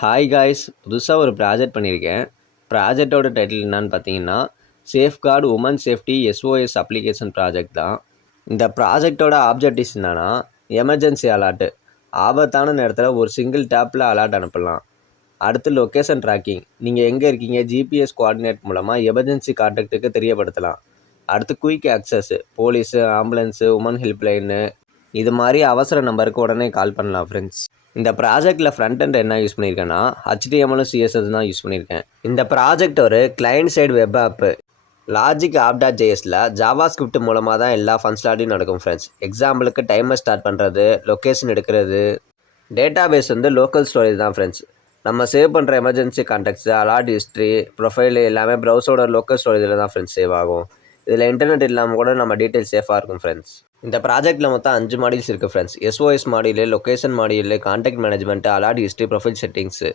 Hi guys, புதுசாக ஒரு project பண்ணியிருக்கேன். ப்ராஜெக்டோட டைட்டில் என்னன்னு பார்த்தீங்கன்னா, safeguard women safety SOS application project தான். இந்த ப்ராஜெக்டோட ஆப்ஜெக்டிவ்ஸ் என்னன்னா, எமர்ஜென்சி அலர்ட்டு, ஆபத்தான நேரத்தில் ஒரு சிங்கிள் டேப்பில் அலர்ட் அனுப்பலாம். அடுத்து லொக்கேஷன் ட்ராக்கிங், நீங்கள் எங்கே இருக்கீங்க ஜிபிஎஸ் கோஆர்டினேட் மூலமாக எமர்ஜென்சி கான்டாக்ட்டுக்கு தெரியப்படுத்தலாம். அடுத்து quick access, police, ambulance, woman helpline இது மாதிரி அவசர நம்பருக்கு உடனே கால் பண்ணலாம் ஃப்ரெண்ட்ஸ். இந்த ப்ராஜெக்டில் ஃப்ரண்ட் எண்ட் என்ன யூஸ் பண்ணியிருக்கேன்னா, HTML CSS தான் யூஸ் பண்ணியிருக்கேன். இந்த ப்ராஜெக்ட் ஒரு client side web app. Logic ஆப்.jsல ஜாவா ஸ்கிரிப்ட் மூலமாக தான் எல்லா ஃபங்க்ஷனாலிட்டியும் நடக்கும் ஃப்ரெண்ட்ஸ். எக்ஸாம்பிளுக்கு டைமர் ஸ்டார்ட் பண்ணுறது, லொக்கேஷன் எடுக்கிறது. டேட்டாபேஸ் லோக்கல் ஸ்டோரேஜ் தான் ஃப்ரெண்ட்ஸ். நம்ம சேவ் பண்ணுற emergency contacts, alert history, profile எல்லாமே ப்ரௌசரோட லோக்கல் ஸ்டோரேஜில் தான் ஃப்ரெண்ட்ஸ் சேவ் ஆகும். இதில் இன்டர்நெட் இல்லாமல் கூட நம்ம டீட்டெயில் சேஃபாக இருக்கும் ஃப்ரெண்ட்ஸ். இந்த ப்ராஜெக்ட்டில் மொத்தம் 5 மாடியூல்ஸ் இருக்குது friends. SOS module, location module, contact management, alert history, profile settings.